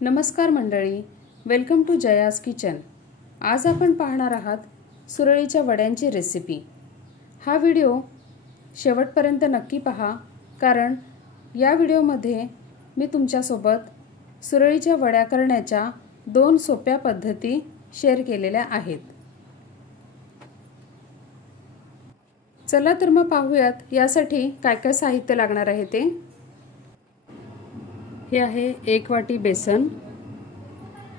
नमस्कार मंडळी, welcome to जयाज kitchen. आज आपण पाहणार आहात सुरळीच्या वड्यांची रेसिपी। हा व्हिडिओ शेवटपर्यंत नक्की पहा, कारण या व्हिडिओमध्ये मी तुमच्यासोबत सुरळीच्या वड्या करण्याच्या 2 सोप्या पद्धती शेअर केलेल्या आहेत। चला तर मग पाहूयात यासाठी काय काय साहित्य लागणार आहे ते। हे आहे 1 वाटी बेसन,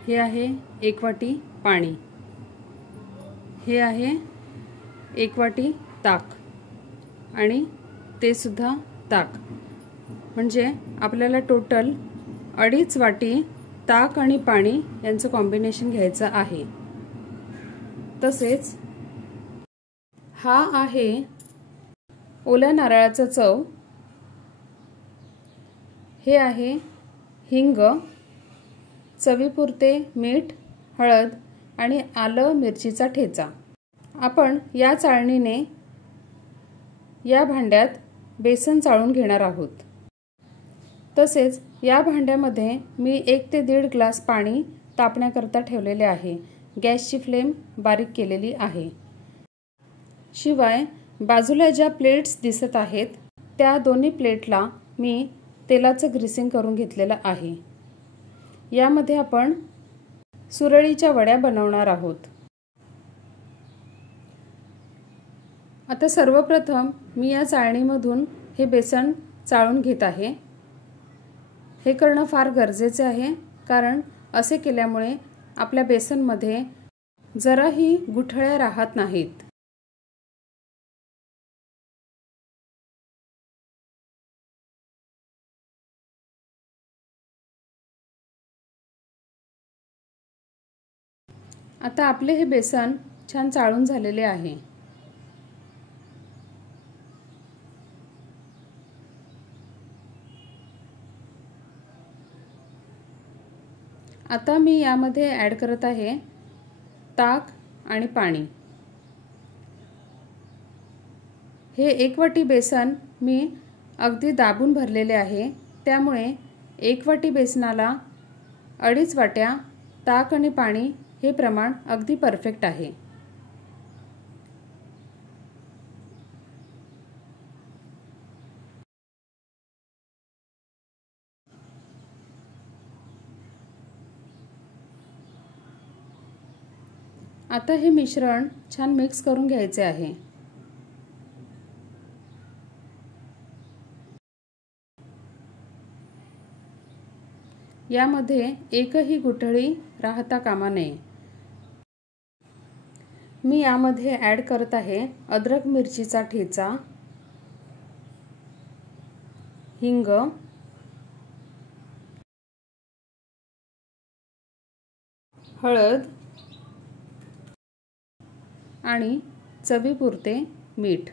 हे आहे 1 वाटी पाणी, हे आहे 1 वाटी ताक आणि ते सुद्धा ताक, म्हणजे आपल्याला टोटल 2.5 वाटी ताक आणि पाणी यांचं कॉम्बिनेशन घ्यायचं आहे। तसेच हा आहे ओल्या नारळाचा चव, हे आहे हिंग, चवीपुरते मीठ, हळद आणि आलं मिरचीचा ठेचा। आपण या चाळणीने या भांड्यात बेसन चाळून घेणार आहोत। तसेच या भांड्यामध्ये मी 1 ते 1.5 ग्लास पाणी तापण्याकरता ठेवलेले आहे। गॅसची फ्लेम बारीक केलेली आहे। शिवाय बाजूला ज्या प्लेट्स दिसत आहेत त्या दोन्ही प्लेटला मी तेलाचं ग्रीसिंग करून घेतलेलं आहे। यामध्ये आपण सुरळीच्या वड्या बनवणार आहोत। आता सर्वप्रथम मी या चाळणीमधून हे बेसन चाळून घेत आहे। हे करणं फार गरजेचे आहे, कारण असे केल्यामुळे आपल्या बेसनमध्ये जराही गुठळ्या राहत नाहीत। आता आपले हे बेसन छान चाळून झालेले आहे। आता मी यामध्ये ॲड करत आहे ताक आणि पाणी। हे 1 वाटी बेसन मी अगदी दाबून भरलेले आहे, त्यामुळे 1 वाटी बेसनाला 2.5 वाट्या ताक आणि पाणी हे प्रमाण अगदी परफेक्ट आहे। आता हे मिश्रण छान मिक्स करून घ्यायचे आहे। यामध्ये एकही गुठळी राहता कामा नये। मी यामध्ये ॲड करत आहे अद्रक मिरचीचा ठेचा, हिंग, हळद आणि चवीपुरते मीठ।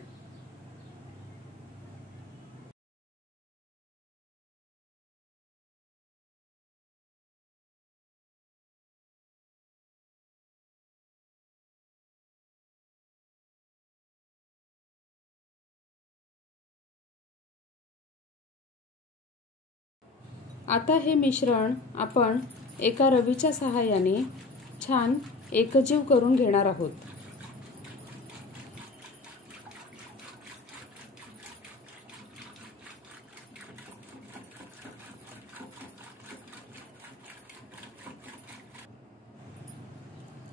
आता हे मिश्रण आपण एका रवीच्या सहाय्याने छान एकजीव करून घेणार आहोत।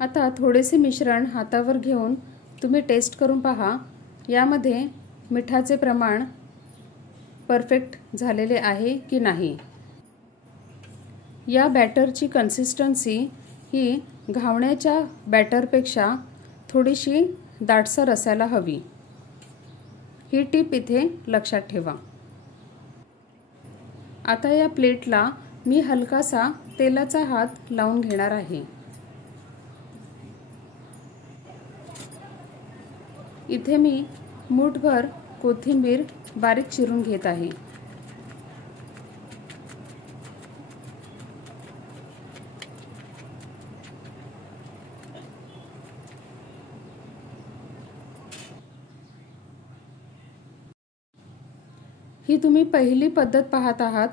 आता थोडेसे मिश्रण हातावर घेऊन तुम्ही टेस्ट करून पहा, यामध्ये मिठाचे प्रमाण परफेक्ट झालेले आहे की नाही। या बॅटरची कन्सिस्टन्सी ही घावण्याच्या बॅटरपेक्षा थोडीशी दाटसर असायला हवी। ही टीप इथे लक्षात ठेवा। आता या प्लेटला मी हलकासा तेलाचा हात लावून घेणार आहे। इथे मी मूठभर कोथिंबीर बारीक चिरून घेत आहे। ही तुम्ही पहिली पद्धत पाहत आहात।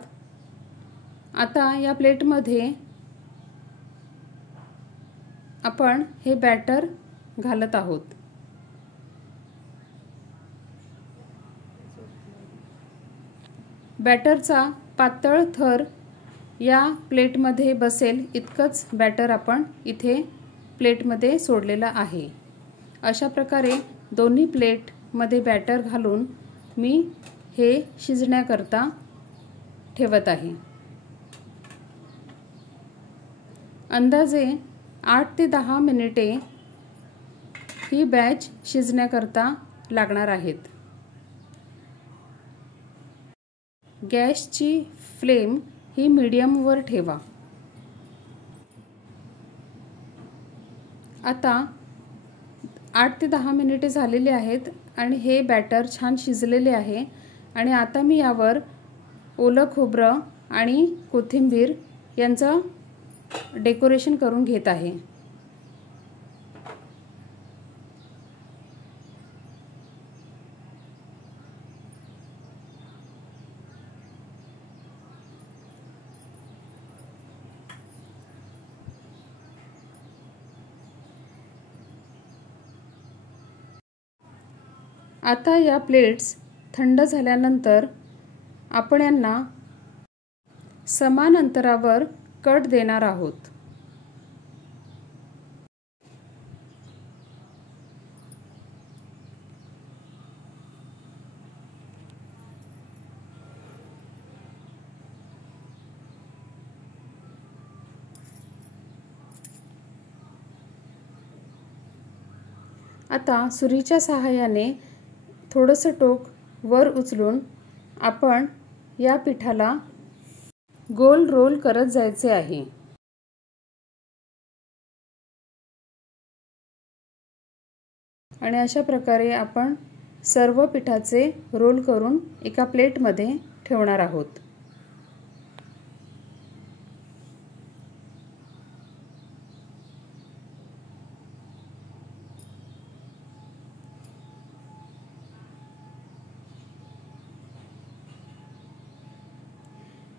आता या प्लेटमध्ये आपण हे बॅटर घालत आहोत। बॅटरचा पातळ थर या प्लेटमध्ये बसेल इतकंच बॅटर आपण इथे प्लेटमध्ये सोडलेलं आहे। अशा प्रकारे दोन्ही प्लेटमध्ये बॅटर घालून मी हे शिजण्याकरता ठेवत आहे। अंदाजे 8 ते 10 मिनिटे ही बॅच शिजण्याकरता लागणार आहेत। गॅसची फ्लेम ही मीडियमवर ठेवा। आता 8 ते 10 मिनिटे झालेली आहेत आणि हे बॅटर छान शिजलेले आहे आणि आता मी यावर ओलं खोबरं आणि कोथिंबीर यांचं डेकोरेशन करून घेत आहे। आता या प्लेट्स थंड झाल्यानंतर आपण यांना समान अंतरावर कट देणार आहोत। आता सुरीच्या सहाय्याने थोडंसं टोक वर उचलून आपण या पिठाला गोल रोल करत जायचे आहे। आणि अशा प्रकारे आपण सर्व पिठाचे रोल करून एका प्लेटमध्ये ठेवणार आहोत।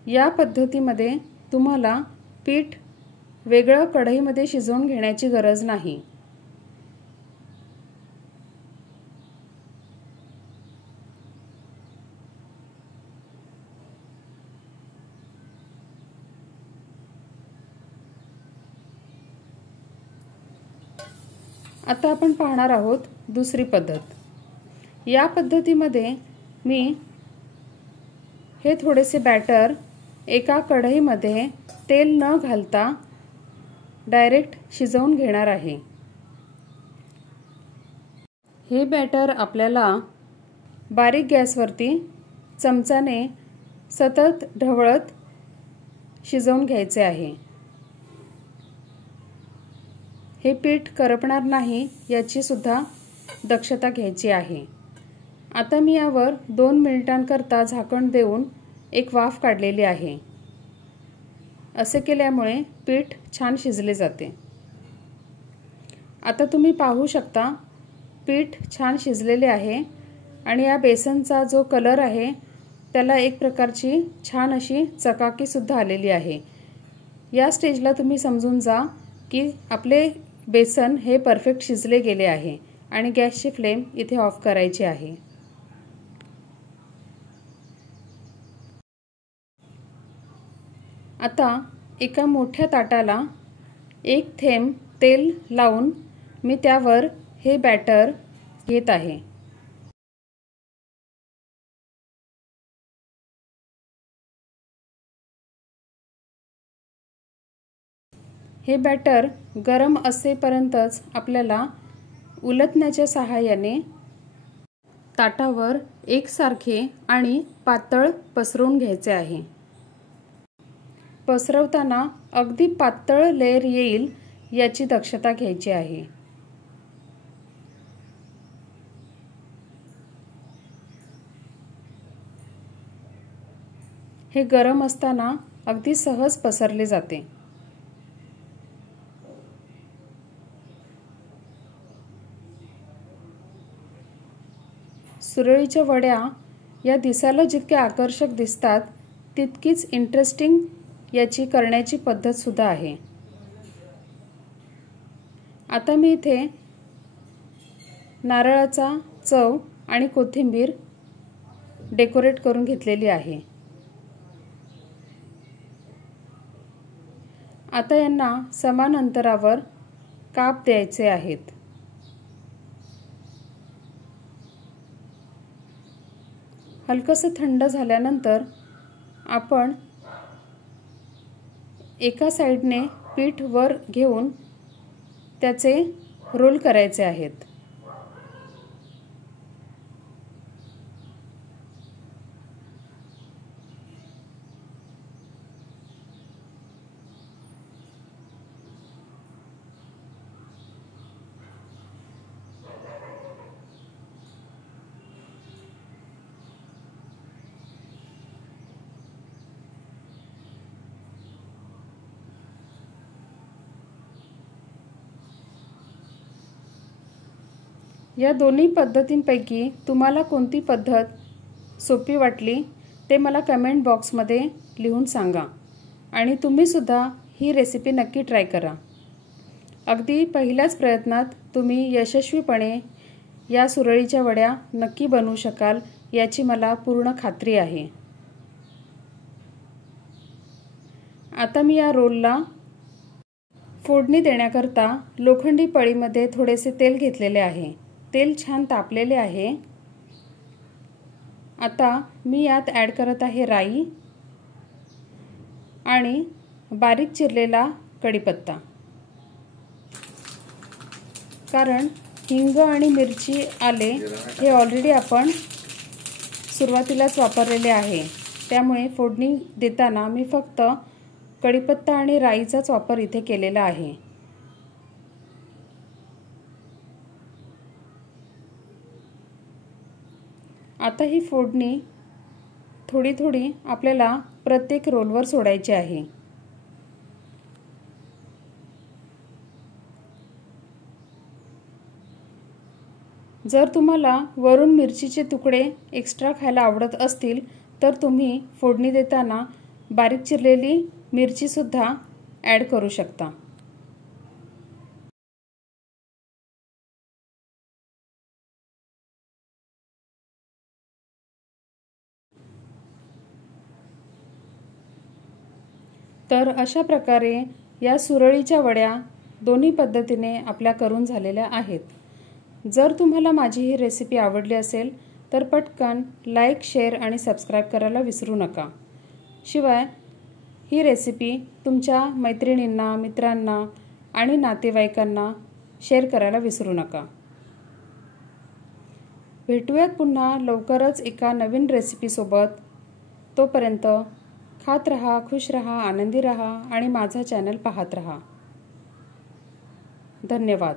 या पद्धतीमध्ये तुम्हाला पीठ वेगळं कढईमध्ये शिजवून घेण्याची गरज नाही। आता आपण पाहणार आहोत दुसरी पद्धत। या पद्धतीमध्ये मी हे थोडेसे बॅटर एका कढईमध्ये तेल न घालता डायरेक्ट शिजवून घेणार आहे। हे बॅटर आपल्याला बारीक गॅसवरती चमच्याने सतत ढवळत शिजवून घ्यायचे आहे। हे पीठ करपणार नाही याची सुद्धा दक्षता घ्यायची आहे। आता मी यावर 2 मिनिटांकरता झाकण देऊन एक वाफ काढलेली आहे। असे केल्यामुळे पीठ छान शिजले जाते। आता तुम्ही पाहू शकता पीठ छान शिजलेले आहे आणि या बेसनचा जो कलर आहे त्याला एक प्रकारची छान अशी चकाकी सुद्धा आलेली आहे। या स्टेजला तुम्ही समजून जा की आपले बेसन हे परफेक्ट शिजले गेले आहे आणि गॅसची फ्लेम इथे ऑफ करायची आहे। आता एका मोठ्या ताटाला 1 थेंब तेल लावून मी त्यावर हे बॅटर घेत आहे। हे बॅटर गरम असेपर्यंतच आपल्याला उलटण्याच्या सहाय्याने ताटावर एकसारखे आणि पातळ पसरवून घ्यायचे आहे। पसरवताना अगदी पातळ लेयर येईल याची दक्षता घ्यायची आहे। हे गरम असताना अगदी सहज पसरले जाते। सुरळीच्या वड्या या दिसायला जितक्या आकर्षक दिसतात तितकीच इंटरेस्टिंग याची करण्याची पद्धत सुद्धा आहे। आता मी इथे नारळाचा चव आणि कोथिंबीर डेकोरेट करून घेतलेली आहे। आता यांना समान अंतरावर काप द्यायचे आहेत। हलकसं थंड झाल्यानंतर आपण एका साइडने पीठ वर घेऊन त्याचे रोल करायचे आहेत। या दोन्ही पद्धतींपैकी तुम्हाला कोणती पद्धत सोपी वाटली ते मला कमेंट बॉक्समध्ये लिहून सांगा आणि तुम्ही सुद्धा ही रेसिपी नक्की ट्राय करा। अगदी पहिल्याच प्रयत्नात तुम्ही यशस्वीपणे या सुरळीच्या वड्या नक्की बनवू शकाल याची मला पूर्ण खात्री आहे। आता मी या रोलला फोडणी देण्याकरता लोखंडी पळीमध्ये थोडेसे तेल घेतलेले आहे। तेल छान तापलेले आहे। आता मी यात ॲड करत आहे राई आणि बारीक चिरलेला कढीपत्ता। कारण हिंग आणि मिरची आले हे ऑलरेडी आपण सुरुवातीलाच वापरलेले आहे, त्यामुळे फोडणी देताना मी फक्त कढीपत्ता आणि राईचाच वापर इथे केलेला आहे। आता ही फोडणी थोडी थोडी आपल्याला प्रत्येक रोलवर सोडायची आहे। जर तुम्हाला वरून मिरचीचे तुकडे एक्स्ट्रा खायला आवडत असतील तर तुम्ही फोडणी देताना बारीक चिरलेली मिरची सुद्धा ॲड करू शकता। तर अशा प्रकारे या सुरळीच्या वड्या दोन्ही पद्धतीने आपल्या करून झालेल्या आहेत। जर तुम्हाला माझी ही रेसिपी आवडली असेल तर पटकन लाईक, शेअर आणि सबस्क्राईब करायला विसरू नका। शिवाय ही रेसिपी तुमच्या मैत्रिणींना, मित्रांना आणि नातेवाईकांना शेअर करायला विसरू नका। भेटूयात पुन्हा लवकरच एका नवीन रेसिपी सोबत। तोपर्यंत खात रहा, खुश रहा, आनंदी रहा आणि माझा चॅनल पाहत रहा। धन्यवाद।